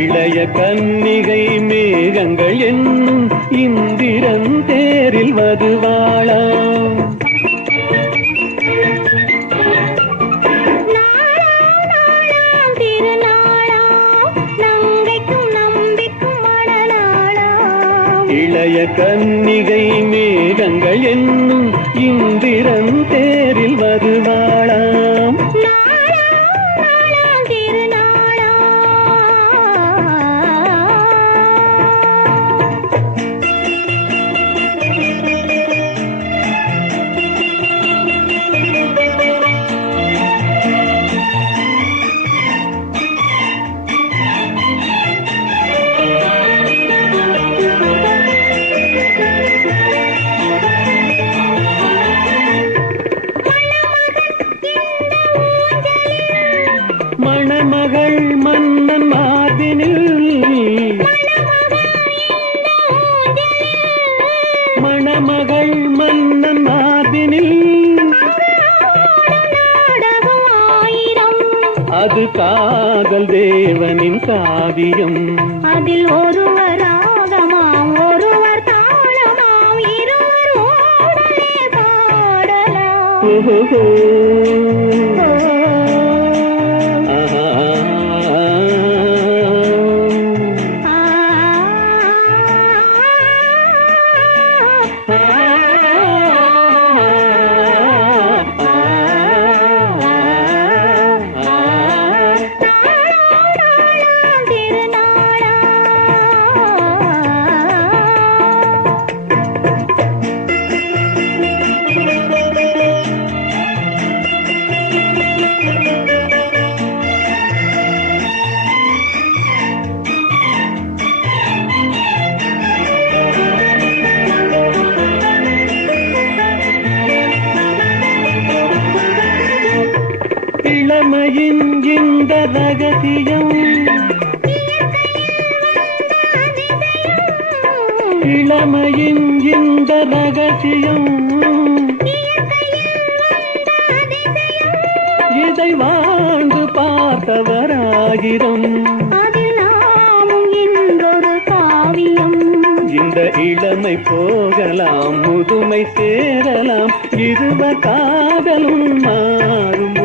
இளைய கன்னிகை மேகங்கள் என்னும் இந்திரன் தேரில் மதுவாளாம். இளைய கன்னிகை மேகங்கள் என்னும் இந்திரன் தேரில் மதுவாளாம். மணமகள் மன்னன் மார்பினில், மணமகள் மன்னன் மார்பினில், அது காதல் தேவனின் காவியம். அதில் ஒருவர் ராகமாம் ஒருவர் தாளமாம் இருவர் ஓடலே பாடலாம். இளமையின் இந்த ரகசியம், இளமையின் இந்த ரகசியம், இதை வாழ்ந்து பார்த்தவராயிரம். அதில் நாமும் இன்றொரு காவியம். இந்த இளமை போகலாம், முதுமை சேரலாம், இருவர் காதலும் மாறும்.